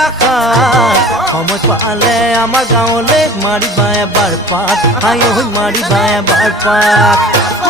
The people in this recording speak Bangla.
আশা সময় পালে আমার গাঁৱলে মাৰিবা এবাৰ পাত আই ঐ মাৰিবা এবাৰ পাত